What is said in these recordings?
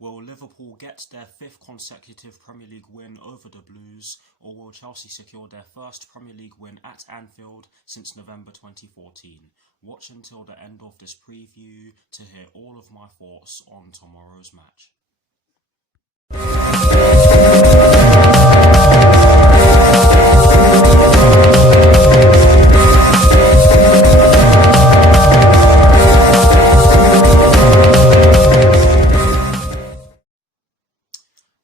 Will Liverpool get their fifth consecutive Premier League win over the Blues, or will Chelsea secure their first Premier League win at Anfield since November 2014? Watch until the end of this preview to hear all of my thoughts on tomorrow's match.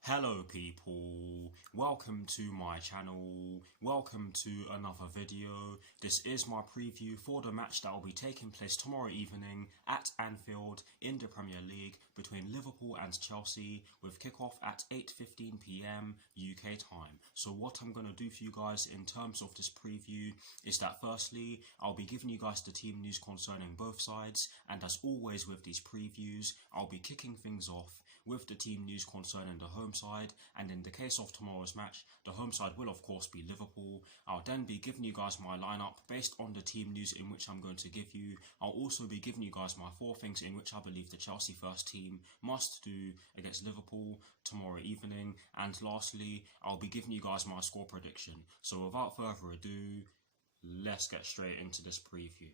Hello people, welcome to my channel, welcome to another video. This is my preview for the match that will be taking place tomorrow evening at Anfield in the Premier League between Liverpool and Chelsea, with kickoff at 8:15 PM UK time. So what I'm going to do for you guys in terms of this preview is that firstly, I'll be giving you guys the team news concerning both sides, and as always with these previews, I'll be kicking things off with the team news concerning the home side, and in the case of tomorrow's match, the home side will of course be Liverpool. I'll then be giving you guys my lineup based on the team news in which I'm going to give you. I'll also be giving you guys my 4 things in which I believe the Chelsea first team must do against Liverpool tomorrow evening, and lastly, I'll be giving you guys my score prediction. So without further ado, let's get straight into this preview.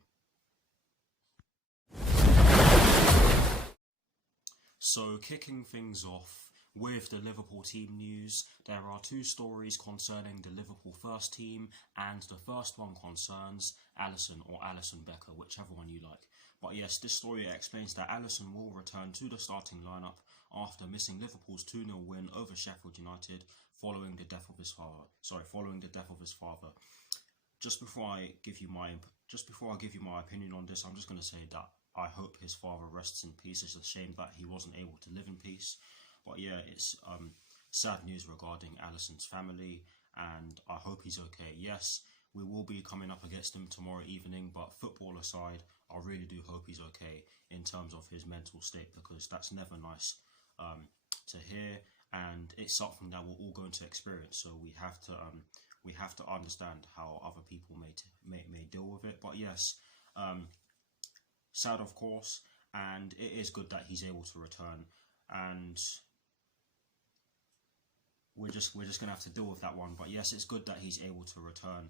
So kicking things off with the Liverpool team news, there are 2 stories concerning the Liverpool first team, and the first one concerns Alisson or Alisson Becker, whichever one you like. But yes, this story explains that Alisson will return to the starting lineup after missing Liverpool's 2-0 win over Sheffield United following the death of his father. Just before I give you my opinion on this, I'm just going to say that I hope his father rests in peace. It's a shame that he wasn't able to live in peace. But yeah, it's sad news regarding Alisson's family, and I hope he's okay. Yes, we will be coming up against him tomorrow evening, but football aside, I really do hope he's okay in terms of his mental state, because that's never nice to hear, and it's something that we're all going to experience. So we have to understand how other people may deal with it. But yes, sad of course, and it is good that he's able to return, and we're just gonna have to deal with that one. But yes, it's good that he's able to return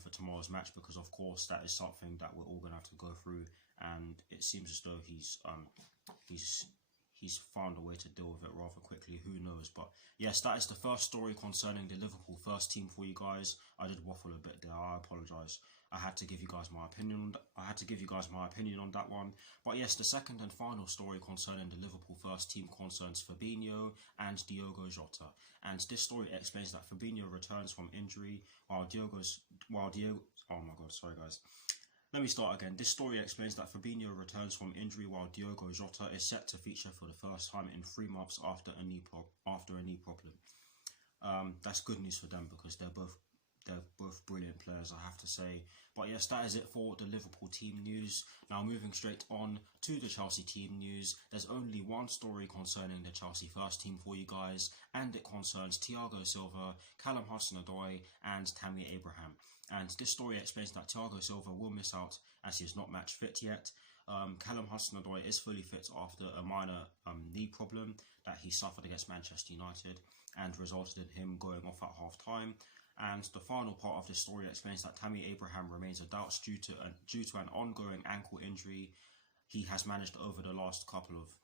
for tomorrow's match, because of course that is something that we're all gonna have to go through, and it seems as though he's found a way to deal with it rather quickly. Who knows? But yes, that is the first story concerning the Liverpool first team for you guys. I did waffle a bit there. I apologise. I had to give you guys my opinion. On that one. But yes, the second and final story concerning the Liverpool first team concerns Fabinho and Diogo Jota. And this story explains that Fabinho returns from injury while Diogo. Oh my God, sorry guys. Let me start again. This story explains that Fabinho returns from injury while Diogo Jota is set to feature for the first time in 3 months after a knee problem. That's good news for them, because they're both brilliant players, I have to say. But yes, that is it for the Liverpool team news. Now moving straight on to the Chelsea team news, there's only one story concerning the Chelsea first team for you guys, and it concerns Thiago Silva, Callum Hudson-Odoi and Tammy Abraham. And this story explains that Thiago Silva will miss out as he is not match fit yet. Callum Hudson-Odoi is fully fit after a minor knee problem that he suffered against Manchester United and resulted in him going off at half-time. And the final part of this story explains that Tammy Abraham remains a doubt due to an ongoing ankle injury he has managed over the last couple of...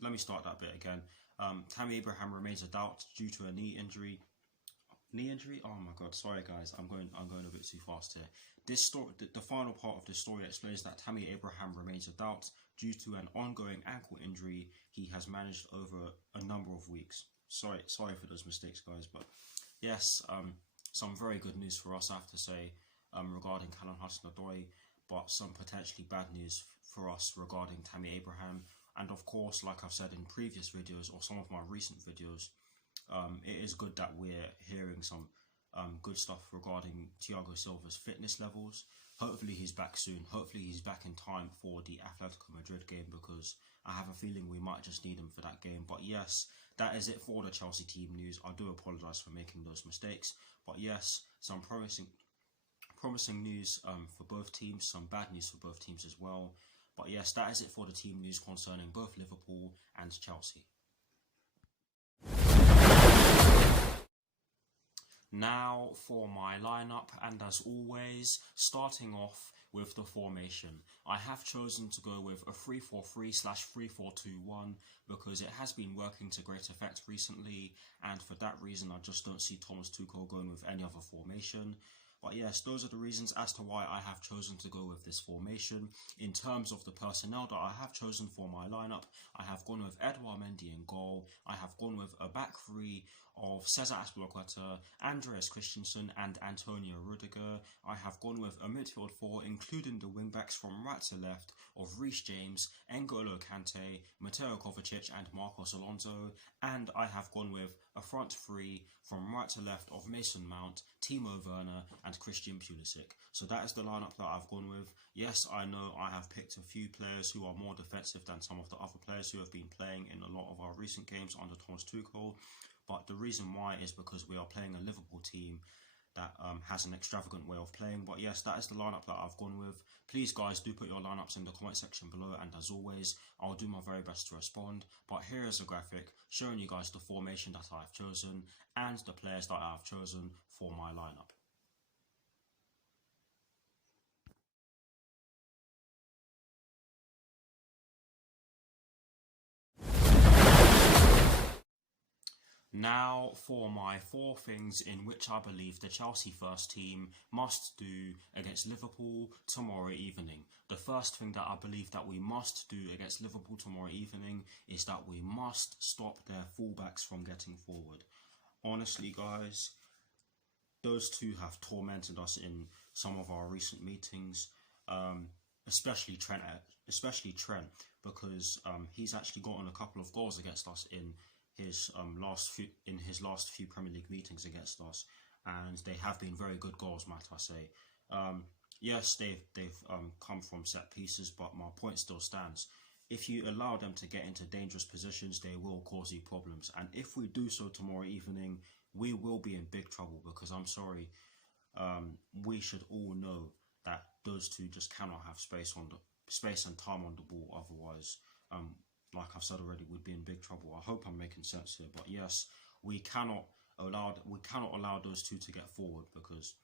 let me start that bit again. Tammy Abraham remains a doubt due to a knee injury. Oh my God, sorry guys, I'm going a bit too fast here. This story, the final part of this story explains that Tammy Abraham remains a doubt due to an ongoing ankle injury he has managed over a number of weeks. Sorry for those mistakes, guys, but yes, some very good news for us, I have to say, regarding Callum Hudson-Odoi, but some potentially bad news for us regarding Tammy Abraham. And of course, like I've said in previous videos or some of my recent videos, it is good that we're hearing some good stuff regarding Thiago Silva's fitness levels. Hopefully he's back soon. Hopefully he's back in time for the Atletico Madrid game, because I have a feeling we might just need him for that game. But yes, that is it for the Chelsea team news. I do apologise for making those mistakes. But yes, some promising news for both teams, some bad news for both teams as well. But yes, that is it for the team news concerning both Liverpool and Chelsea. Now for my lineup, and as always, starting off with the formation. I have chosen to go with a 3-4-3/3-4-2-1 because it has been working to great effect recently, and for that reason I just don't see Thomas Tuchel going with any other formation. But yes, those are the reasons as to why I have chosen to go with this formation. In terms of the personnel that I have chosen for my lineup, I have gone with Edouard Mendy in goal. I have gone with a back three of Cesar Azpilicueta, Andreas Christensen and Antonio Rudiger. I have gone with a midfield four including the wing-backs from right to left of Reece James, N'Golo Kante, Mateo Kovacic and Marcos Alonso. And I have gone with a front three from right to left of Mason Mount, Timo Werner and Christian Pulisic. So that is the lineup that I've gone with. Yes, I know I have picked a few players who are more defensive than some of the other players who have been playing in a lot of our recent games under Thomas Tuchel. But the reason why is because we are playing a Liverpool team that has an extravagant way of playing. But yes, that is the lineup that I've gone with. Please guys, do put your lineups in the comment section below, and as always, I'll do my very best to respond. But here is a graphic showing you guys the formation that I've chosen and the players that I've chosen for my lineup. Now for my 4 things in which I believe the Chelsea first team must do against Liverpool tomorrow evening. The first thing that I believe that we must do against Liverpool tomorrow evening is that we must stop their fullbacks from getting forward. Honestly guys, those two have tormented us in some of our recent meetings, especially Trent, because he's actually gotten a couple of goals against us in his last few Premier League meetings against us, and they have been very good goals, might I say. Yes, they've come from set pieces, but my point still stands. If you allow them to get into dangerous positions, they will cause you problems, and if we do so tomorrow evening, we will be in big trouble, because I'm sorry, we should all know that those two just cannot have space and time on the ball. Otherwise, like I've said already, we'd be in big trouble. I hope I'm making sense here, but yes, we cannot allow those two to get forward, because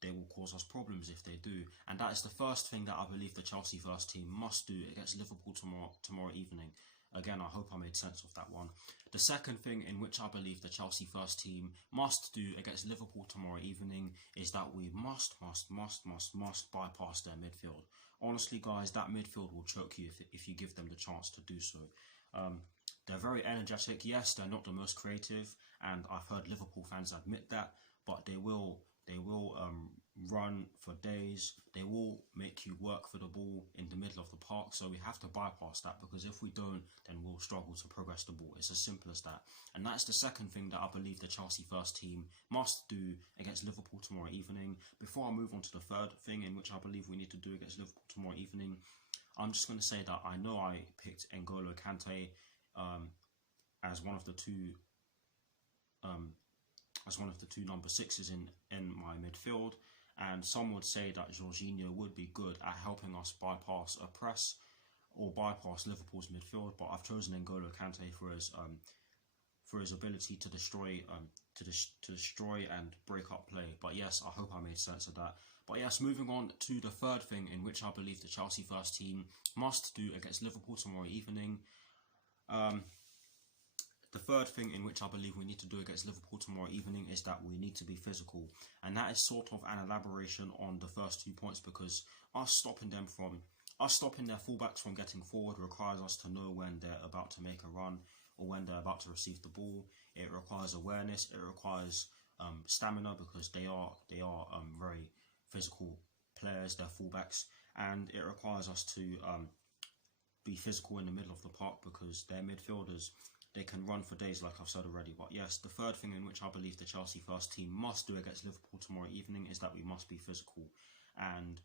they will cause us problems if they do. And that is the first thing that I believe the Chelsea first team must do against Liverpool tomorrow evening. Again, I hope I made sense of that one. The second thing in which I believe the Chelsea first team must do against Liverpool tomorrow evening is that we must bypass their midfield. Honestly, guys, that midfield will choke you if you give them the chance to do so. They're very energetic. Yes, they're not the most creative, and I've heard Liverpool fans admit that, but they will run for days. They will make you work for the ball in the middle of the park, so we have to bypass that, because if we don't, then we'll struggle to progress the ball. It's as simple as that. And that's the second thing that I believe the Chelsea first team must do against Liverpool tomorrow evening. Before I move on to the third thing in which I believe we need to do against Liverpool tomorrow evening, I'm just going to say that I know I picked N'Golo Kante as one of the two number 6s in my midfield, and some would say that Jorginho would be good at helping us bypass a press or bypass Liverpool's midfield, but I've chosen N'Golo Kante for his ability to destroy and break up play. But yes, I hope I made sense of that. But yes, moving on to the third thing in which I believe the Chelsea first team must do against Liverpool tomorrow evening. The third thing in which I believe we need to do against Liverpool tomorrow evening is that we need to be physical. And that is sort of an elaboration on the first 2 points, because us stopping their fullbacks from getting forward requires us to know when they're about to make a run or when they're about to receive the ball. It requires awareness. It requires stamina, because they are very physical players, they're fullbacks, and it requires us to be physical in the middle of the park, because they're midfielders. They can run for days, like I've said already. But yes, the third thing in which I believe the Chelsea first team must do against Liverpool tomorrow evening is that we must be physical. And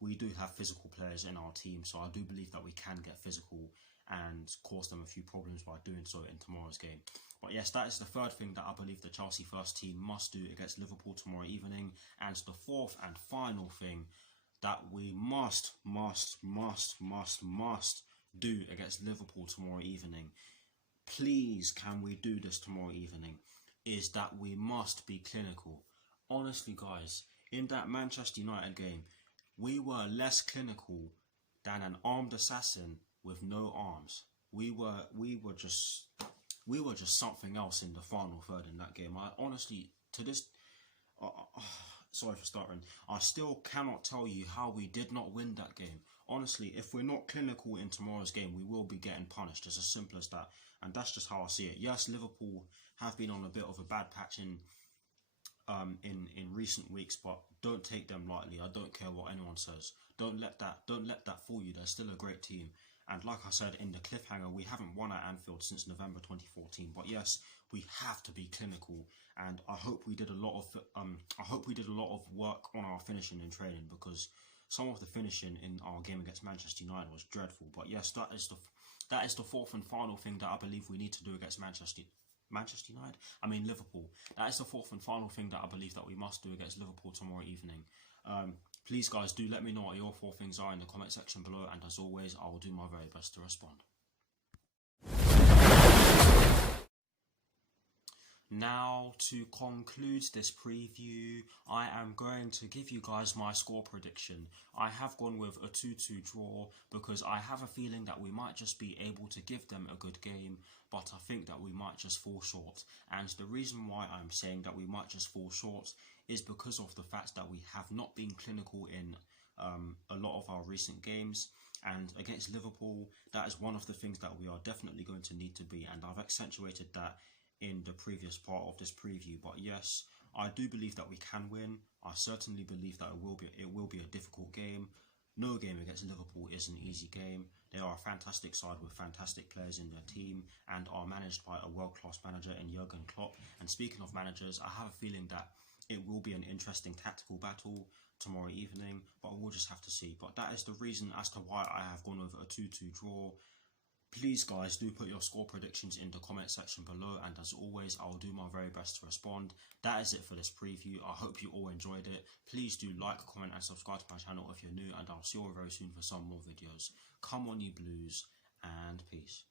we do have physical players in our team, so I do believe that we can get physical and cause them a few problems by doing so in tomorrow's game. But yes, that is the third thing that I believe the Chelsea first team must do against Liverpool tomorrow evening. And the fourth and final thing that we must do against Liverpool tomorrow evening, please can we do this tomorrow evening, is that we must be clinical. Honestly guys, in that Manchester United game, we were less clinical than an armed assassin with no arms. We were just something else in the final third in that game. I honestly, to this, sorry for stuttering, I still cannot tell you how we did not win that game. Honestly, if we're not clinical in tomorrow's game, we will be getting punished. It's as simple as that. And that's just how I see it. Yes, Liverpool have been on a bit of a bad patch in recent weeks, but don't take them lightly. I don't care what anyone says. Don't let that fool you. They're still a great team. And like I said in the cliffhanger, we haven't won at Anfield since November 2014. But yes, we have to be clinical, and I hope we did a lot of work on our finishing in training, because some of the finishing in our game against Manchester United was dreadful. But yes, that is the fourth and final thing that I believe we need to do against Liverpool. That is the fourth and final thing that I believe that we must do against Liverpool tomorrow evening. Please guys, do let me know what your 4 things are in the comment section below, and as always, I will do my very best to respond. Now, to conclude this preview, I am going to give you guys my score prediction. I have gone with a 2-2 draw because I have a feeling that we might just be able to give them a good game, but I think that we might just fall short. And the reason why I'm saying that we might just fall short is because of the fact that we have not been clinical in a lot of our recent games. And against Liverpool, that is one of the things that we are definitely going to need to be, and I've accentuated that in the previous part of this preview. But yes, I do believe that we can win. I certainly believe that it will be a difficult game. No game against Liverpool is an easy game. They are a fantastic side with fantastic players in their team and are managed by a world-class manager in Jurgen Klopp. And speaking of managers, I have a feeling that it will be an interesting tactical battle tomorrow evening, but we'll just have to see. But that is the reason as to why I have gone over a 2-2 draw. Please guys, do put your score predictions in the comment section below, and as always, I will do my very best to respond. That is it for this preview. I hope you all enjoyed it. Please do like, comment and subscribe to my channel if you're new, and I'll see you all very soon for some more videos. Come on you Blues, and peace.